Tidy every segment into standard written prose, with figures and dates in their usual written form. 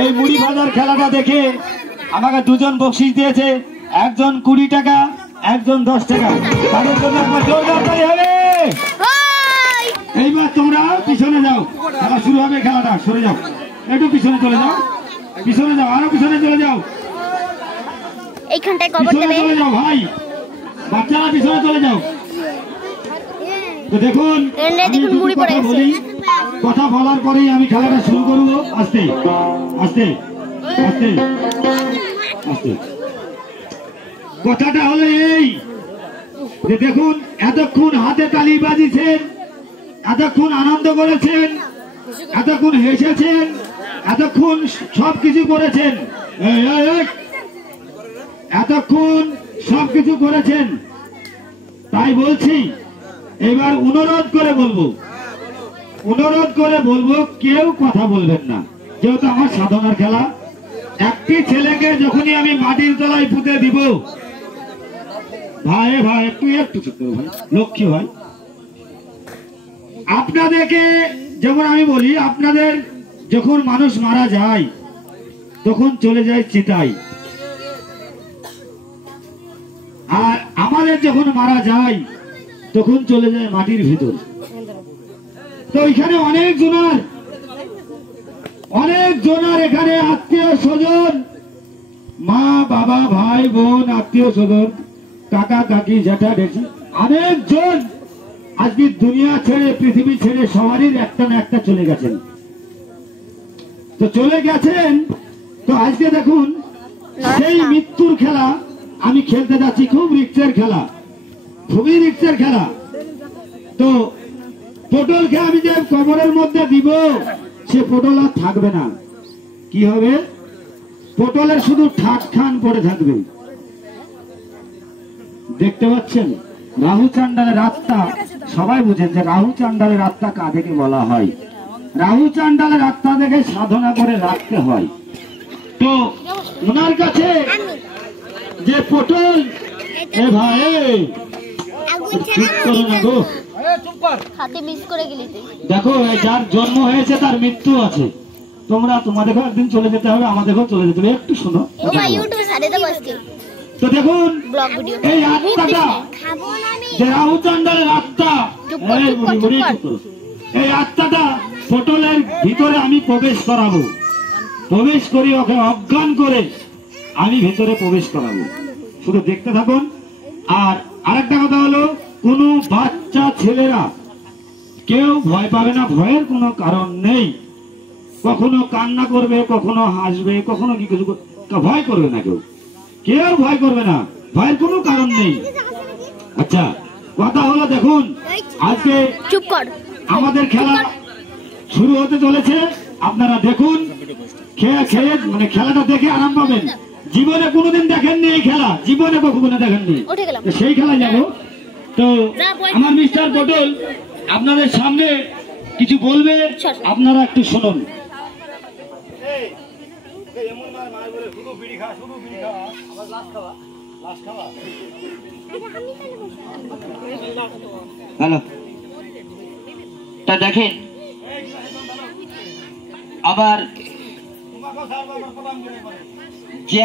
এই মুড়ি ভাজার খেলাটা দেখে আমাকে দুজন বকশিশ দিয়েছে, একজন 20 টাকা, একজন 10 টাকা। তাদের জন্য একবার জোরদার তালি হবে। এইবার তোমরা পিছনে যাও, খেলা শুরু হবে, খেলাটা সরে যাও, একটু পিছনে চলে যাও, পিছনে যাও, আরো পিছনে চলে যাও, এইখানটায় কবর দেবে, চলে যাও ভাই, বাচ্চারা পিছনে চলে যাও। তো দেখুন মুড়ি পড়ে গেছে। কথা বলার পরেই আমি খেলাটা শুরু করবো। আস্তে আস্তে আস্তে আস্তে। কথাটা হলো এই যে দেখুন, এতক্ষণ হাতে তালি বাজিয়েছেন, এতক্ষণ আনন্দ করেছেন, এতক্ষণ হেসেছেন, এতক্ষণ সবকিছু করেছেন, এতক্ষণ সবকিছু করেছেন। তাই বলছি, এবার অনুরোধ করে বলবো কেউ কথা বলবেন না, যেহেতু আমার সাধনার খেলা। একটি ছেলেকে যখনই আমি মাটির তলায় পুঁতে দিব, ভাই একটু চুপ করো ভাই, লক্ষ্মী ভাই। আপনাদেরকে যেমন আমি বলি, আপনাদের যখন মানুষ মারা যায় তখন চলে যায় চিতায়, আর আমাদের যখন মারা যায় তখন চলে যায় মাটির ভিতর। তো এখানে অনেক জনার এখানে আত্মীয় স্বজন, মা বাবা ভাই বোন, আত্মীয় স্বজন, কাকা কাকি জ্যাঠা জেঠি, অনেকজন আজকে দুনিয়া ছেড়ে, পৃথিবী ছেড়ে সবারই একটা না একটা চলে গেছেন। তো চলে গেছেন, তো আজকে দেখুন সেই মৃত্যুর খেলা আমি খেলতে যাচ্ছি। খুব রিক্সের খেলা, খুবই রিক্সের খেলা। তো পটলকে আমি যে কবরের মধ্যে দিব, সে পটল আর থাকবে না। কি হবে? পটলের শুধু ঠাট খান পড়ে থাকবে। দেখতে পাচ্ছেন রাহু চান্ডালের আত্মা, সবাই বুঝেন যে রাহু চান্ডালের আত্মা কাদেরকে বলা হয়। রাহু চান্ডালের আত্মা দেখে সাধনা করে রাখতে হয়। তো ওনার কাছে যে পটল, এ ভাই চুপ করো না গো, দেখো যার জন্ম হয়েছে তার মৃত্যু আছে। তোমাদেরও একদিন চলে যেতে হবে, আমাদেরও চলে যেতে হবে, একটু শোনো। তো দেখুন এই আত্মাটা, যে রাহু চান্ডালের আত্মা, এই আত্মাটা পটলের ভিতরে আমি প্রবেশ করাবো, প্রবেশ করি, ওকে অজ্ঞান করে আমি ভেতরে প্রবেশ করাবো। শুধু দেখতে থাকুন। আর আরেকটা কথা হলো, কোন বাচ্চা ছেলেরা কেউ ভয় পাবে না, ভয়ের কোনো কারণ নেই। কখনো কান্না করবে, কখনো হাসবে, কখনো কি কিছু, ভয় করবে না, কেউ ভয় করবে না, ভয়ের কোনো কারণ নেই। আচ্ছা, কথা হলো দেখুন, আজকে আমাদের খেলা শুরু হতে চলেছে। আপনারা দেখুন, মানে খেলাটা দেখে আরাম পাবেন। জীবনে কোনোদিন দেখেননি এই খেলা, জীবনে কখনো দেখেননি, সেই খেলা যাবো। তো আমার মিস্টার পটল আপনাদের সামনে কিছু বলবে, আপনারা একটু শুনুন। হ্যালো, তা দেখেন আবার যে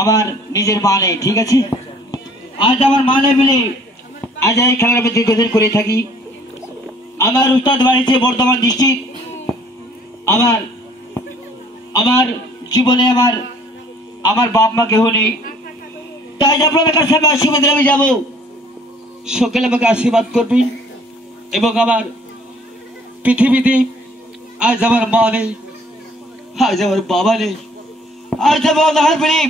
আমার নিজের মা নেই, ঠিক আছে? আজ আমার মা নেই বলে আজ এই খেলার আমি দীর্ঘদিন করে থাকি। আমার উস্তাদ বাড়িতে বর্ধমান ডিস্ট্রিক্ট। আমার জীবনে আমার বাপ মা কেহ নেই, তাই আপনাদের কাছে আমি আশীর্বাদ আমি যাবো। সকলে আমাকে আশীর্বাদ করবেন। এবং আমার পৃথিবীতে আজ আমার মা নেই, আজ আমার বাবা নেই, আজ আমার অনাহার বেড়ে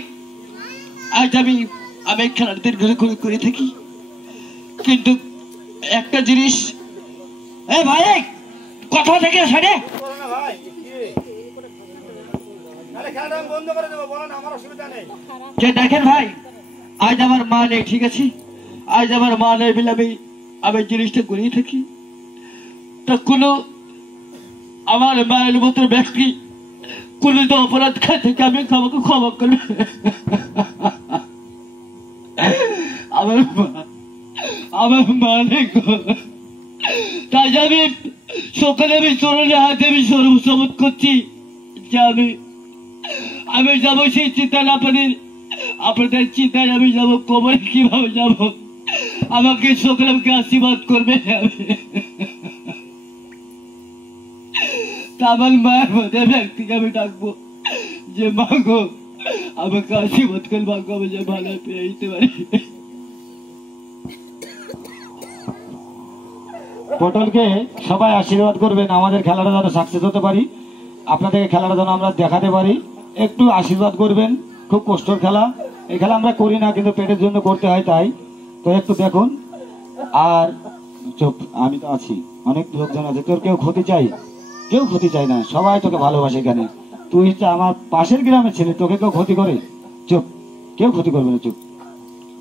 আজ আমি খেলার দীর্ঘ করে থাকি। কিন্তু একটা জিনিস, ভাই কথা থেকে সাড়ে দেখেন ভাই, আজ আমার মা নেই, ঠিক আছে? আজ আমার মা নেই বলে আমি জিনিসটা করেই থাকি। তা কোনো আমার মায়ের মতো ব্যক্তি কোন অপরাধ খায় থেকে আমি আমাকে ক্ষমা করবে। আমার মা নেই, তাই আমি সকালে আমি চরণে হাতে আমি সর্বসম্মত করছি যে আমি যাবো সেই চিন্তা না পারি, আপনাদের চিন্তায় আমি যাবো, কবরে কিভাবে যাব, আমাকে সকালে আমাকে আশীর্বাদ করবে। তা আমার মায়ের মধ্যে ব্যক্তিকে আমি ডাকবো যে মা গো আমাকে আশীর্বাদ করে, মা গো আমি যে ভালো পেয়ে দিতে পারি। পটলকে সবাই আশীর্বাদ করবেন, আমাদের খেলাটা যেন সাকসেস হতে পারি, আপনাদেরকে খেলাটা যেন আমরা দেখাতে পারি, একটু আশীর্বাদ করবেন। খুব কষ্টের খেলা, এই খেলা আমরা করি না কিন্তু পেটের জন্য করতে হয়, তাই তো একটু দেখুন। আর চুপ, আমি তো আছি, অনেক লোকজন আছে, তোর কেউ ক্ষতি চাই? কেউ ক্ষতি চাই না, সবাই তোকে ভালোবাসে। এখানে তুই হচ্ছে আমার পাশের গ্রামের ছেলে, তোকে কেউ ক্ষতি করে? চুপ, কেউ ক্ষতি করবে না, চুপ।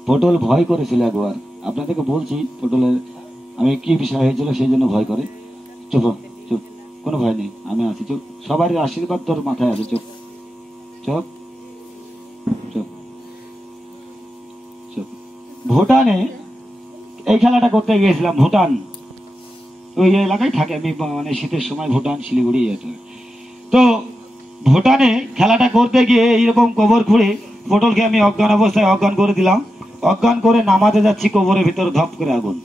পটল ভয় করেছিল একবার, আপনাদেরকে বলছি পটলের আমি কি বিষয় হয়েছিল সেই জন্য ভয় করে। চুপ চুপ, কোনো ভয় নেই, আমি আছি, চুপ। সবার আশীর্বাদ তোর মাথায় আছে, চুপ চুপ চুপ চুপ। ভুটানে এই খেলাটা করতে গিয়েছিলাম, ভুটান ওই এলাকায় থাকে আমি, মানে শীতের সময় ভুটান শিলিগুড়ি এটা। তো ভুটানে খেলাটা করতে গিয়ে এইরকম কবর খুঁড়ে পটলকে আমি অজ্ঞান অবস্থায় অজ্ঞান করে দিলাম। অজ্ঞান করে নামাতে যাচ্ছি, কবরের ভিতরে ধপ করে আগুন।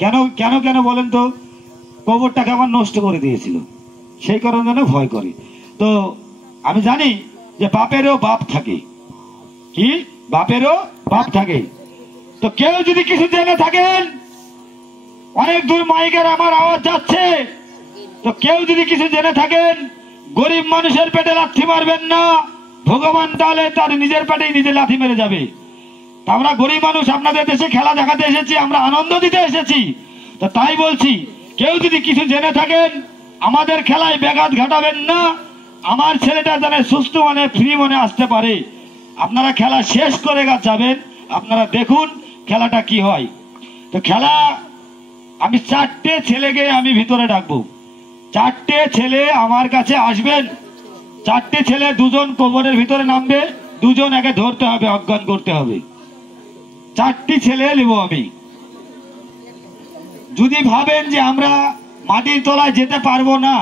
কেন কেন কেন বলেন তো? কবরটাকে আমার নষ্ট করে দিয়েছিল, সেই কারণে যেন ভয় করে। তো আমি জানি যে বাপেরও বাপ থাকে, কি বাপেরও বাপ থাকে। তো কেউ যদি কিছু জেনে থাকেন, অনেক দূর মাইকের আমার আওয়াজ যাচ্ছে, তো কেউ যদি কিছু জেনে থাকেন, গরিব মানুষের পেটে লাথি মারবেন না, ভগবান তাহলে তার নিজের পেটেই নিজে লাথি মেরে যাবে। আমরা গরিব মানুষ, আপনাদের দেশে খেলা দেখাতে এসেছি, আমরা আনন্দ দিতে এসেছি। তো তাই বলছি, কেউ যদি কিছু জেনে থাকেন, আমাদের খেলায় ব্যাঘাত ঘটাবেন না। আমার ছেলেটা যেন সুস্থ মনে ফ্রি মনে আসতে পারে। আপনারা খেলা শেষ করে যাবেন, আপনারা দেখুন খেলাটা কি হয়। তো খেলা আমি 4টে ছেলেকে আমি ভিতরে ডাকবো, 4টে ছেলে আমার কাছে আসবেন। 4টে ছেলে, 2জন কবরের ভিতরে নামবে, 2জন একে ধরতে হবে, অজ্ঞান করতে হবে। 4টি ছেলে নেব আমি। যদি ভাবেন যে আমরা মাটির তলায় যেতে পারবো না,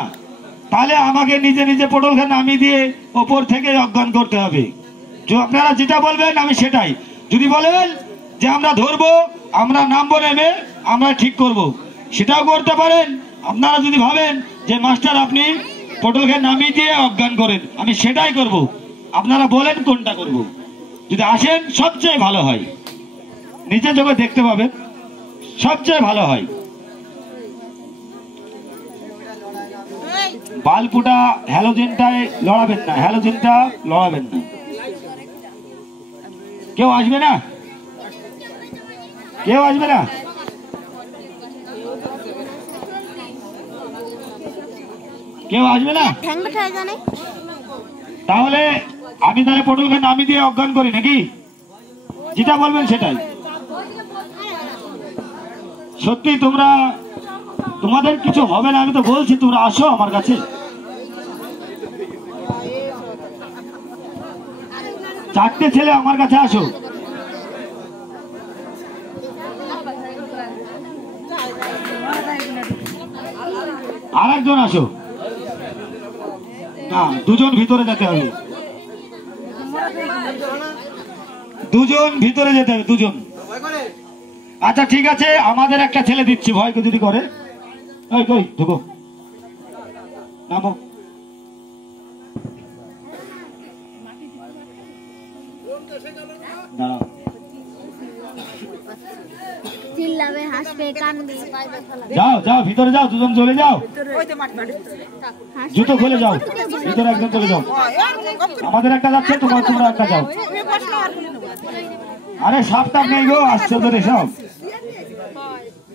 তাহলে আমাকে নিজে নিজে পটলকে নামিয়ে দিয়ে ওপর থেকে অজ্ঞান করতে হবে। আপনারা যেটা বলবেন আমি সেটাই। যদি বলেন যে আমরা ধরবো, আমরা নামবো, নেমে আমরা ঠিক করব, সেটাও করতে পারেন। আপনারা যদি ভাবেন যে মাস্টার আপনি পটলকে নামিয়ে দিয়ে অজ্ঞান করেন, আমি সেটাই করব। আপনারা বলেন কোনটা করব। যদি আসেন সবচেয়ে ভালো হয়, নিজে চোখে দেখতে পাবেন, সবচেয়ে ভালো হয়। বালপুটা হ্যালোজেনটায় লড়াবেন না, হ্যালোজেনটা লড়াবেন না। কেউ আসবে না, কেউ আসবে না। কেউ আসবে না, তাহলে আমি তাহলে পটলকে নামিয়ে দিয়ে অজ্ঞান করি নাকি? যেটা বলবেন সেটাই। সত্যি তোমরা, তোমাদের কিছু হবে না, আমি তো বলছি, তোমরা আসো আমার কাছে। 4টে ছেলে আমার কাছে আসো। আর একজন আসো না, 2জন ভিতরে যেতে হবে, 2জন ভিতরে যেতে হবে, 2জন। আচ্ছা ঠিক আছে, আমাদের একটা ছেলে দিচ্ছি, ভয় যদি করে। ওই কই ঢুকো, নামো। দাঁড়াও, যাও যাও ভিতরে যাও, 2জন চলে যাও, জুতো খুলে যাও, ভিতরে একদম চলে যাও। আমাদের একটা যাচ্ছে, তোমরা একটা যাও। আরে সাপ টাপ নেই গো, আসছে ওদের এসব।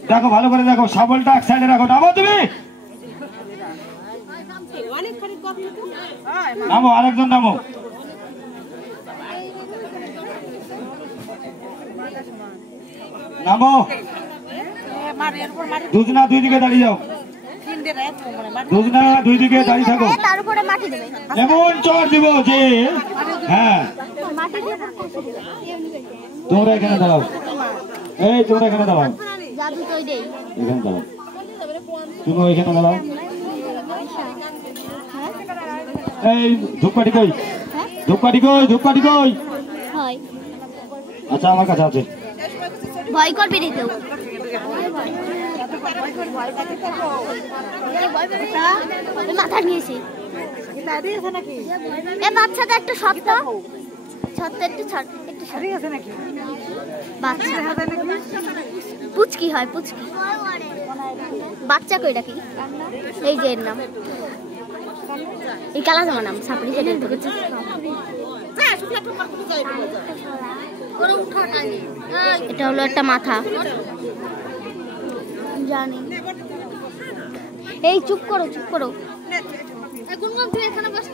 দেখো ভালো করে দেখো, শাবলটা এক সাইডে রাখো। নামো তুমি, নামো, আরেকজন নামো। নামো, দুজনা দুই দিকে দাঁড়িয়ে যাও, দুজনা দুই দিকে দাঁড়িয়ে থাকো। এমন চর দিব যে, হ্যাঁ তোমরা এখানে দাঁড়াও, এই তোমরা এখানে দাঁড়াও। দাদু তো দেই এখানে দাও তুমি এখানে দাও এই ধূপকাঠি কই ধূপকাঠি কই হয় আচ্ছা আমার কাছে আছে ভয় করবে রে কেউ মাথা নিয়েছি এ বাচ্চাটা একটু শক্ত একটু বাচ্চা পুচকি হয় পুচকি বাচ্চা কই ডাকি এই যে এর নাম এই কালা জামা নাম সাপড়ি যেটা ঢুকেছে এটা হলো একটা মাথা জানি এই চুপ করো গুনগুন তুই এখানে বস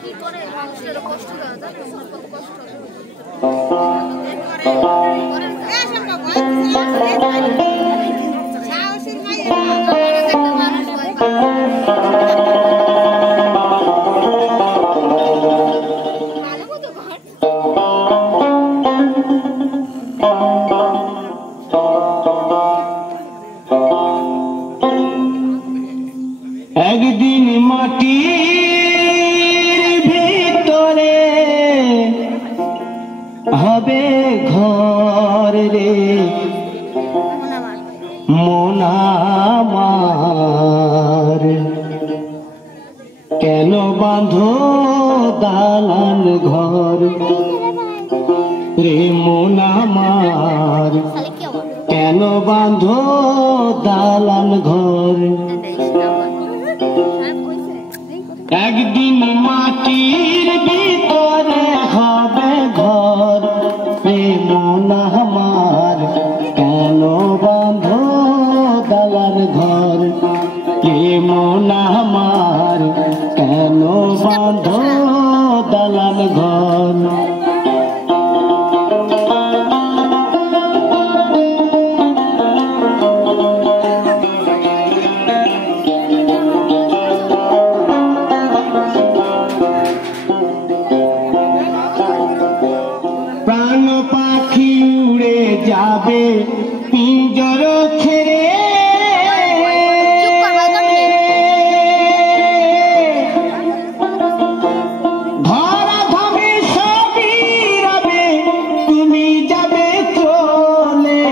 কি করে মানুষের কষ্ট দেওয়া যায় একদিন মাটির ভিতরে হবে ঘর রে মন আমার কেন বাঁধো দালান ঘর রে মন আমার কেন বাঁধো দালান ঘর একদিন মাটির ভিতরে হবে ঘর রে মন আমার কেন বাঁধো দালান ঘর রে মন আমার কেন বাঁধো দালান ঘর প্রাণ পাখি উড়ে যাবে পিঞ্জর ছেড়ে ধরা ধরে সবই রবে তুমি যাবে চলে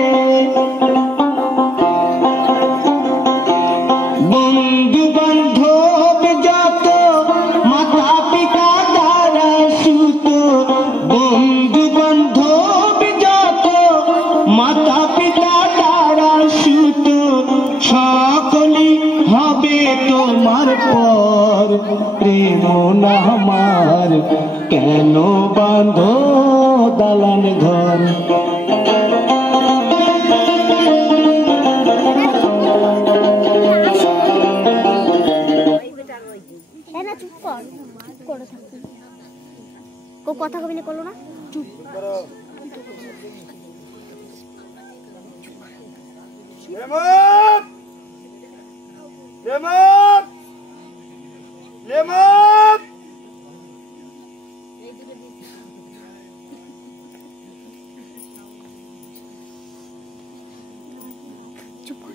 বন্ধু বান্ধব যত মাতা পিতা দ্বারা সুত বন্ধু বান্ধব যত মাতা পিতা দ্বারা সুত সকলই হবে তোমার পর প্রেম না আমার কেন বাঁধো দালান ঘর কথা কবি করলো না চুপ চুপ কর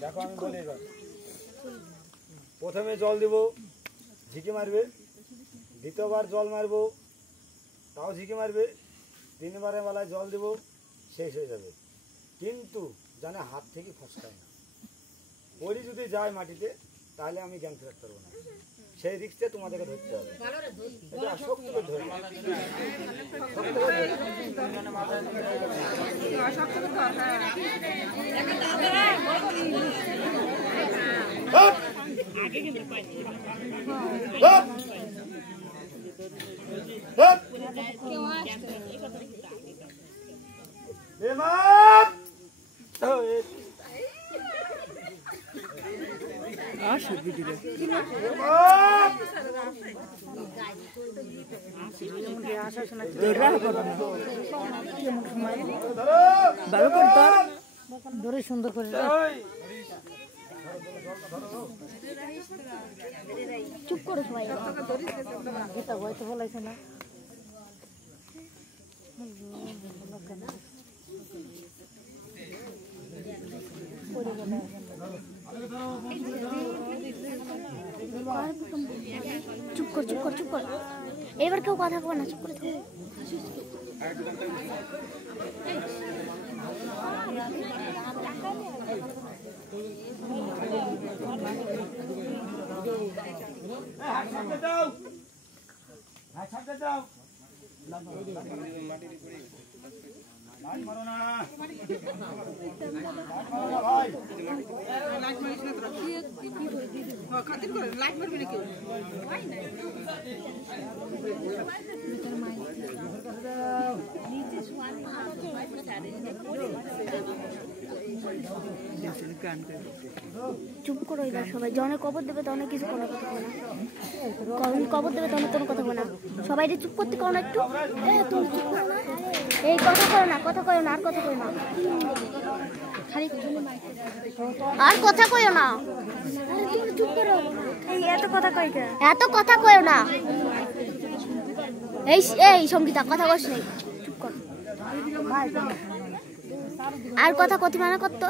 দেখো আমি বলি এবার প্রথমে জল দিব ঝিকে মারবে দ্বিতীয়বার জল মারবো তাও ঝিকে মারবে তিনবারের বেলায় জল দিব শেষ হয়ে যাবে কিন্তু জানে হাত থেকে ফসকায় না পড়ি যদি যায় মাটিতে তাহলে আমি জ্ঞান ফেরাতে পারবো না। সেই রিস্কটা তোমাদেরকে ধরতে হবে। এটা শক্ত করে ধরে ধরে সুন্দর করে চুপ করো সবাই। গীতা হয়তো বলাইছে না চুপ কর চুপ কর চুপ কর। এবার কেউ কথা বল না, চুপ করে থাকো। চুপ করো এবার সবাই। জনে কবর দেবে তখন কিছু কোনো কথা বলে না। কখন কবর দেবে তখন কোনো কথা বলে না। সবাই চুপ করতে করো না একটু। তুমি চুপ করো না। এই কথা করো না, কথা কয়ো না, আর কথা কয়ো না, আর কথা কয়ো না। তুমি চুপ করো। এই এত কথা কই কে? এত কথা কয়ো না। এই এই সঙ্গীতা কথা কইস নাই, চুপ কর। আর কথা কতি মানা করতো।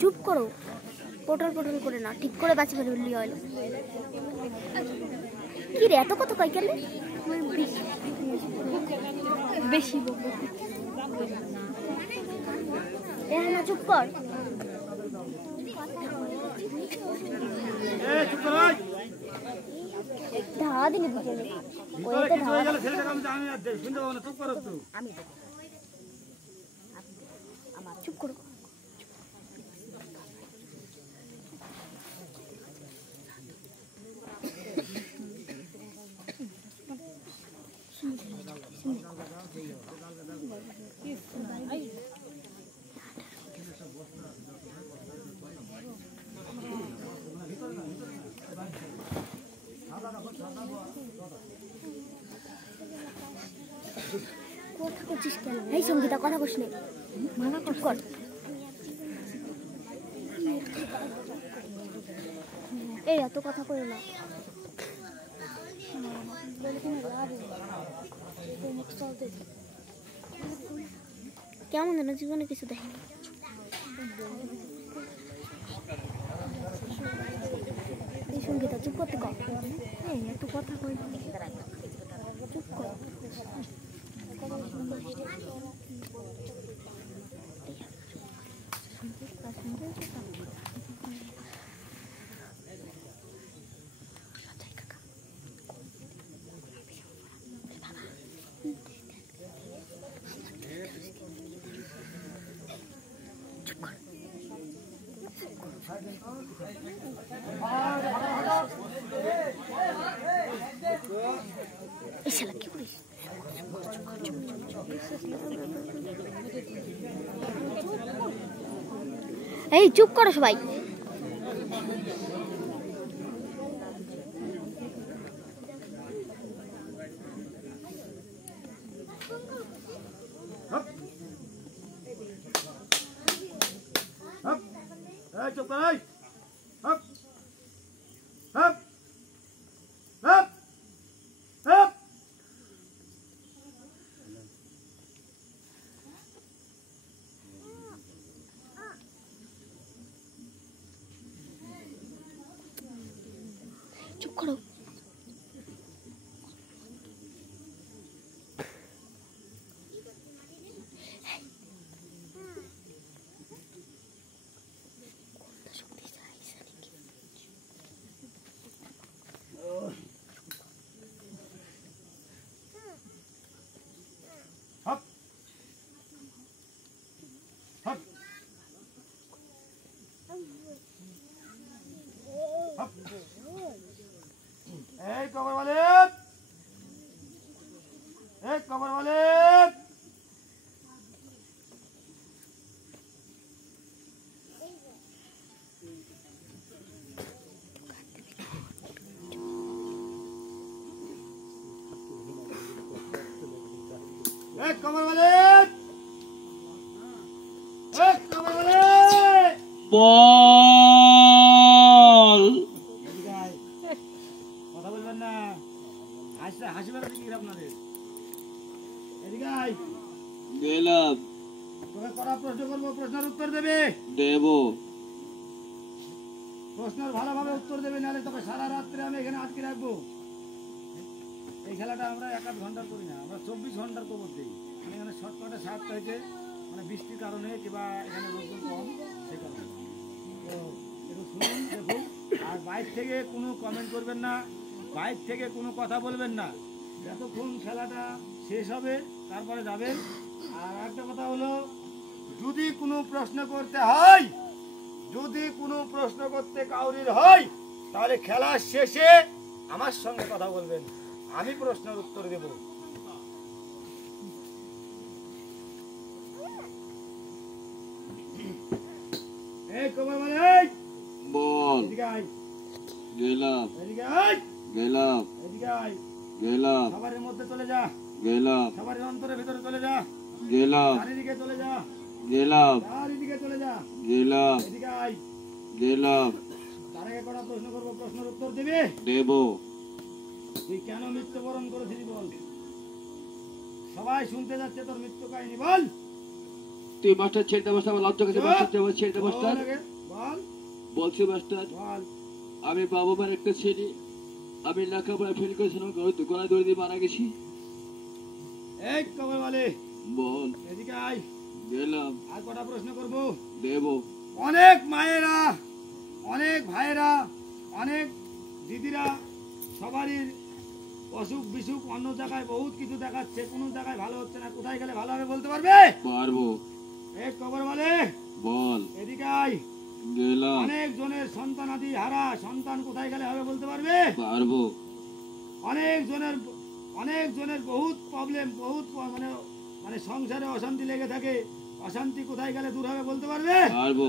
চুপ করো, পটল পটল করে না, ঠিক করে বাঁচি ফেলে বললি হইল। কি রে এত কথা কই কেন? বেশি না, চুপ কর। ধাওয়া দিলি বিকেলে, ওইটা ধাওয়া চুপ করো। কথা করছিস কেন? এই সঙ্গীতা কথা কইস না, মানা কর। এই এত কথা কই না। কেমন যেন জীবনে কিছু দেখেনি। এই সঙ্গীতা চুপ করতে কর। এই এত কথা কই, চুপ কর। এই শালা কি করিস? এই চুপ করো সবাই। চুপ কর। Hop hop hop hop. করো। হপ হপ হপ এই কবর মালিক, এই কবর মালিক, এই কবর মালিক, এই কবর মালিক। বল এদিকে আয়। কথা বলবেন না, হাসি বেড়াতে কি আপনাদের? এদিকে আয়। গেলাম তোকে করা প্রশ্ন করবো, প্রশ্নের উত্তর দেবে। দেব প্রশ্নের ভালোভাবে উত্তর দেবে, নাহলে তোকে সারা রাত্রে আমি এখানে আটকে রাখবো। এই খেলাটা আমরা 1-8 ঘন্টার করি না, আমরা 24 ঘন্টার কবর দিই। মানে এখানে শর্টকাটে সাপ হয়েছে, মানে বৃষ্টির কারণে কিংবা এখানে লোকজন কম, সে কারণে। তো একটু শুনুন, দেখুন। আর বাইরে থেকে কোনো কমেন্ট করবেন না, বাইরে থেকে কোনো কথা বলবেন না, যতক্ষণ খেলাটা শেষ হবে তারপরে যাবেন। আর একটা কথা হলো, যদি কোনো প্রশ্ন করতে হয়, যদি কোনো প্রশ্ন করতে কাউরির হয়, তাহলে খেলা শেষে আমার সঙ্গে কথা বলবেন, আমি প্রশ্নের উত্তর দেব। এই কবর মালিক, বল এদিকে আয়, গেলাম এদিকে আয়, গেলাম এদিকে আয়। গেলাম সবারের মধ্যে চলে যা, গেলাম সবারের অন্তরের ভিতরে চলে যা, গেলাম চারিদিকে চলে যা, গেলাম চারিদিকে চলে যা। গেলাম এদিকে আয়। গেলাম তার আগে কটা প্রশ্ন করবো, প্রশ্নের উত্তর দিবি। দেব তুই কেন মৃত্যুবরণ করেছিলি বল। সবাই শুনতে যাচ্ছে তোর মৃত্যু কাহিনী, বল। তুই মাস্টার ছেড়ে মাস্টার আমার লজ্জা কাছে মাস্টার ছেড়ে মাস্টার বল আগে, বল বলছি মাস্টার বল। আমি বাবা মার একটা ছেলে, আমি লেখাপড়া ফেল করেছিলাম, গলায় দড়ি দিয়ে মারা গেছি। এই কবর মালিক, বল এদিকে আয়। গেলাম আর কটা প্রশ্ন করবো। দেব অনেক মায়েরা, অনেক ভাইয়েরা, অনেক দিদিরা, সবারই অসুখ বিসুখ অন্য জায়গায় বহুত কিছু দেখাচ্ছে, কোনো জায়গায় ভালো হচ্ছে না, কোথায় গেলে ভালো হবে বলতে পারবে। পারবো এই কবর মালিক, বল এদিকে আয়। গেলাম অনেক জনের সন্তান আদি হারা, সন্তান কোথায় গেলে হবে বলতে পারবে। পারবো অনেক জনের বহুত প্রবলেম, বহুত মানে মানে সংসারে অশান্তি লেগে থাকে, অশান্তি কোথায় গেলে দূর হবে বলতে পারবে। পারবো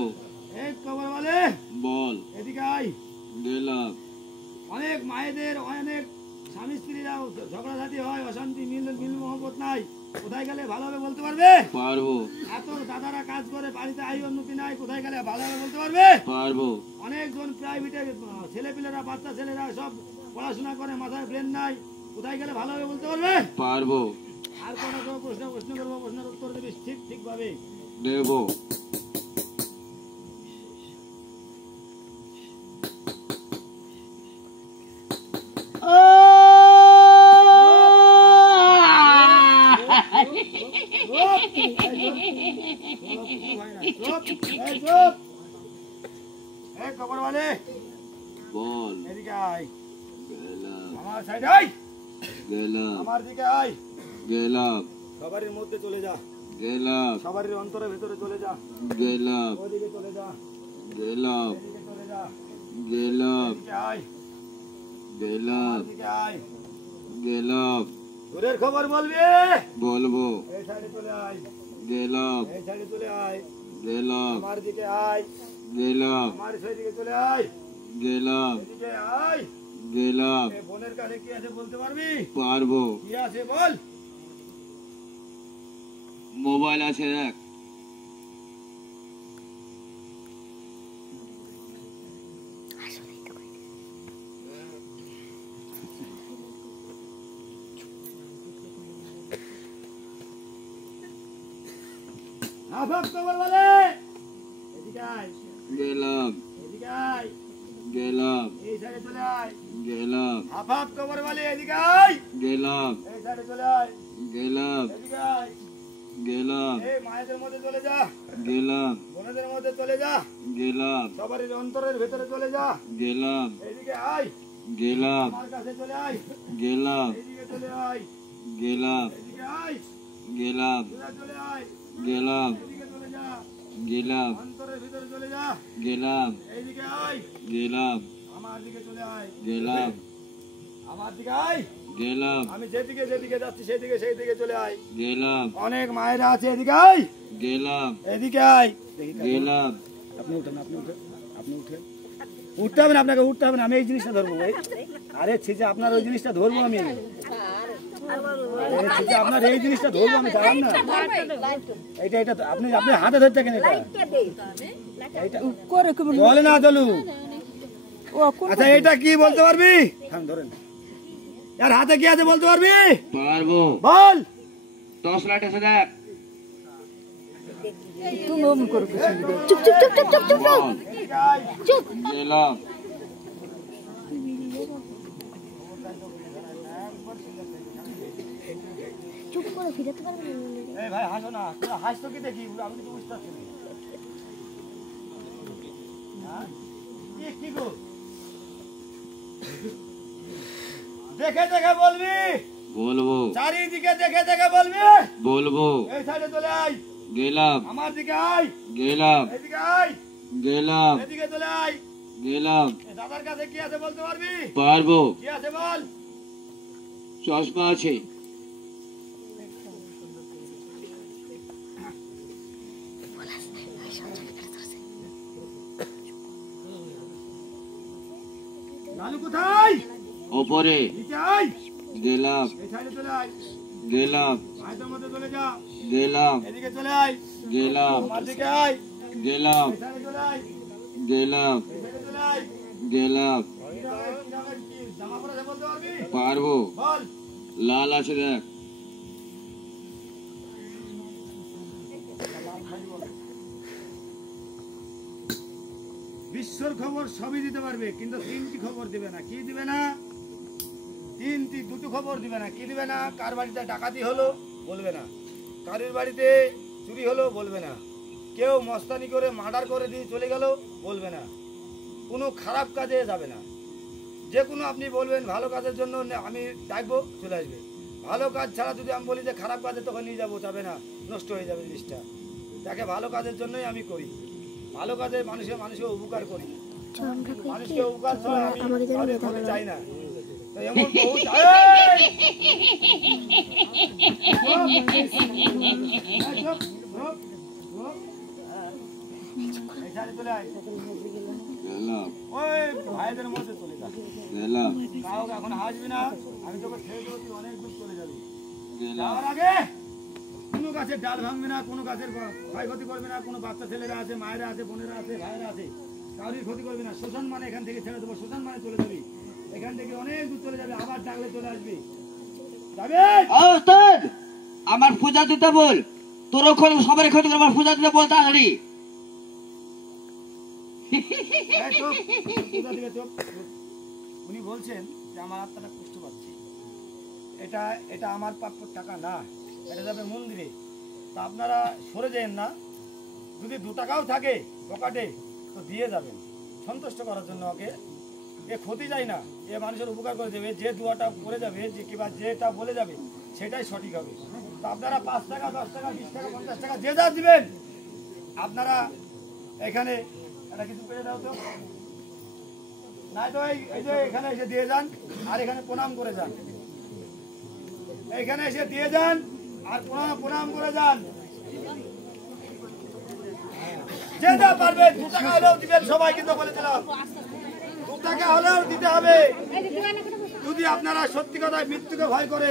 এই কবর বলে, বল এদিকে আয়। গেলাম অনেক মায়েদের, অনেক স্বামী স্ত্রীরা ঝগড়াঝাটি হয়, অশান্তি, মিল মহব্বত নাই, কোথায় গেলে ভালো হবে বলতে পারবে। পারবো এত দাদারা কাজ করে, বাড়িতে আয় উন্নতি নাই, কোথায় গেলে ভালো হবে বলতে পারবে। পারবো অনেকজন প্রাইভেটে ছেলেপিলেরা, বাচ্চা ছেলেরা সব পড়াশোনা করে, মাথায় ব্রেন নাই, কোথায় গেলে ভালো হবে বলতে পারবে। পারবো আর কটা প্রশ্ন করবো, প্রশ্নের উত্তর দেবে ঠিক ভাবে। দেব বল এদিকে আয়, গেলাম আমার সাইডে আয়, গেলাম আমার দিকে আয়। গেলাম সবারই মধ্যে চলে যা, গেলাম সবারই অন্তরের ভিতরে চলে যা, গেলাম ওদিকে চলে যা, গেলাম এদিকে চলে যা, গেলাম এদিকে আয়, গেলাম এদিকে আয়। গেলাম দূরের খবর বলবি, বলবো এই সাইডে চলে আয়, গেলাম এই সাইডে চলে আয়, গেলাম আমার দিকে আয়, গেলাম আমার সাইডে চলে আয়, গেলাম এদিকে আয়। গেলাম এ বোনের কাছে কি আছে বলতে পারবি। পারবো কি আছে বল। মোবাইল আছে এক আফাক খবর বলে, এদিকে আয়, গেলাম এদিকে আয়, গেলাম এই সাইডে চলে আয়, গেলাম হাফ হাফ কবর বলে এদিকে আয় গেলাম এই সাইডে চলে আয় গেলাম এদিকে আয় গেলাম এই মায়েদের মধ্যে চলে যা গেলাম বোনেদের মধ্যে চলে যা গেলাম সবারই অন্তরের ভেতরে চলে যা গেলাম এদিকে আয় গেলাম আমার কাছে চলে আয় গেলাম এদিকে চলে আয় গেলাম এদিকে আয় গেলাম সোজা চলে আয় গেলাম এদিকে চলে যা গেলাম অন্তরের ভিতরে চলে যা গেলাম এইদিকে আয় গেলাম আমার দিকে চলে আয় গেলাম আমার দিকে আয় গেলাম আমি যেদিকে যেদিকে যাচ্ছি সেদিকে সেই দিকে চলে আয় গেলাম অনেক মায়েরা আছে এদিকে আয় গেলাম এদিকে আয় গেলাম আপনি উঠেন আপনি উঠেন উঠতে হবে না আপনাকে উঠতে হবে না আমি এই জিনিসটা ধরবো আরে ছিজে আপনার ওই জিনিসটা ধরবো আমি ছিজে আপনার এই জিনিসটা ধরবো আমি দাঁড়ান না এটা এটা তো আপনি আপনি হাতে ধরতে কেন এটা এইটা বলে না চলু আচ্ছা এটা কি বলতে পারবি থাম ধরেন यार হাতে কি আছে বলতে পারবি পারবো বল টর্চ লাইট এসে দেখ চুপ চুপ চুপ চুপ চুপ চুপ চুপ গেলাম চুপ করে ফিরাতে পারবে না এই ভাই হাসো না তোরা হাসতো কি দেখি আমি তো বুঝতে পারছি না হ্যাঁ? কি গো দেখে দেখে বলবি বলবো চারিদিকে দেখে দেখে বলবি বলবো এই সাইডে চলে আয় গেলাম আমার দিকে আয় গেলাম এদিকে আয় গেলাম এদিকে চলে আয় গেলাম এই দাদার কাছে কি আছে বলতে পারবি পারবো কি আছে বল চশমা আছে লালু কোথায় ওপরে নিচে আয় গেলাম এই সাইডে চলে আয় গেলাম মায়ের মধ্যে চলে যা গেলাম এদিকে চলে আয় গেলাম আমার দিকে আয় গেলাম এই সাইডে চলে আয় গেলাম এই সাইডে চলে আয় গেলাম কি জামা পরে বলতে পারবি পারবো বল লাল আছে দেখ বিশ্বর খবর সবই দিতে পারবে কিন্তু তিনটি খবর দিবে না কি দিবে না দুটো খবর দিবে না কি দিবে না কার বাড়িতে ডাকাতি হলো বলবে না কারোর বাড়িতে চুরি হলো বলবে না কেউ মস্তানি করে মার্ডার করে দিয়ে চলে গেল বলবে না কোনো খারাপ কাজে যাবে না যে কোনো আপনি বলবেন ভালো কাজের জন্য আমি ডাকবো চলে আসবে ভালো কাজ ছাড়া যদি আমি বলি যে খারাপ কাজে তখন নিয়ে যাবো যাবে না নষ্ট হয়ে যাবে জিনিসটা তাকে ভালো কাজের জন্যই আমি করি ভালো কাজে মানুষকে উপকার করি মানুষকে উপকার ছাড়া আমি কাউকে ক্ষতি চাই না তো এমন বহু গেলাম ওই ভাইদের মধ্যে চলে যা গেলাম কাউকে এখন হাসবি না আমি তোকে ছেড়ে দেবো তুই অনেক দূর চলে যাবি গেলাম যাওয়ার আগে কোনো গাছের ডাল ভাঙবে না কোনো গাছের ক্ষয়ক্ষতি করবে না কোনো বাচ্চা ছেলেরা আছে মায়েরা আছে বোনেরা আছে ভাইয়েরা আছে কাউরির ক্ষতি করবে না শ্মশান মানে এখান থেকে ছেড়ে দেবো শ্মশান মানে চলে যাবি এখান থেকে অনেক দূর চলে যাবে আবার ডাকলে চলে আসবি যাবে ওস্তাদ আমার পূজা দিতে বল তোর ওখানে সবার ক্ষতি আমার পূজা দিতে বল তাড়াতাড়ি এই চুপ, পূজা দিবে চুপ। উনি বলছেন যে আমার আত্মাটা কষ্ট পাচ্ছে এটা এটা আমার প্রাপ্য টাকা না এটা যাবে মন্দিরে তা আপনারা সরে যাবেন না যদি 2 টাকাও থাকে পকেটে তো দিয়ে যাবেন সন্তুষ্ট করার জন্য ওকে এ ক্ষতি যায় না এ মানুষের উপকার করে দেবে যে দুয়াটা করে যাবে যে কিংবা যেটা বলে যাবে সেটাই সঠিক হবে তো আপনারা 5 টাকা 10 টাকা 20 টাকা 50 টাকা যে যা দিবেন আপনারা এখানে এটা কিছু পেয়ে দাও তো নাই তো এই যে এখানে এসে দিয়ে যান আর এখানে প্রণাম করে যান এখানে এসে দিয়ে যান আর প্রণাম করে যান যে যা পারবে 2 টাকা হলেও দিবেন সবাই কিন্তু বলে দিলাম 2 টাকা হলেও দিতে হবে যদি আপনারা সত্যি কথা মৃত্যুকে ভয় করেন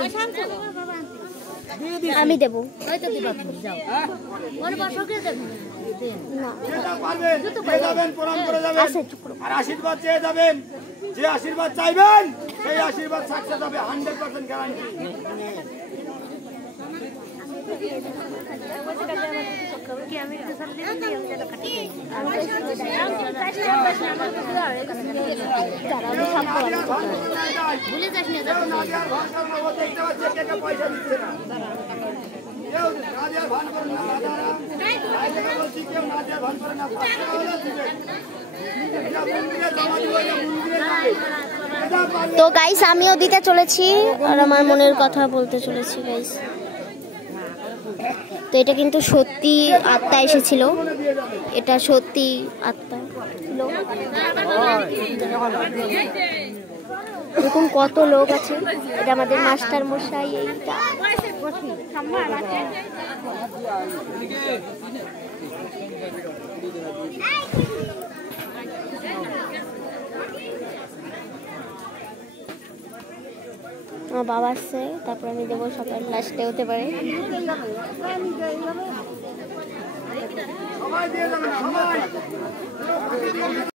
আমি দেবো না যে যা পারবেন দিয়ে যাবেন প্রণাম করে যাবেন আর আশীর্বাদ চেয়ে যাবেন যে আশীর্বাদ চাইবেন সেই আশীর্বাদ সাকসেস হবে 100% গ্যারান্টি ভুলে যাস না কেউ না দেওয়ার ভান করে না, ও দেখতে পাচ্ছে কে কে পয়সা দিচ্ছে না। কেউ না দেওয়ার ভান করে না, দাদারা। ভাই থেকে বলছি, কেউ না দেওয়ার ভান করে না, 5 টাকা হলে দিবে। এটা মন্দিরে জমা দিব, এটা মন্দিরে যাবে। এটা পারলে তো গাইস আমিও দিতে চলেছি আর আমার মনের কথা বলতে চলেছি গাইস। তো এটা কিন্তু সত্যি আত্মা এসেছিল, এটা সত্যি আত্মা ছিল। দেখুন কত লোক আছে, এটা আমাদের মাস্টার মশাই। এইটা আমার বাবা আসছে, তারপর আমি দেবো, সকাল লাস্টে হতে পারে। সবাই দিয়ে যাবেন, সবাই।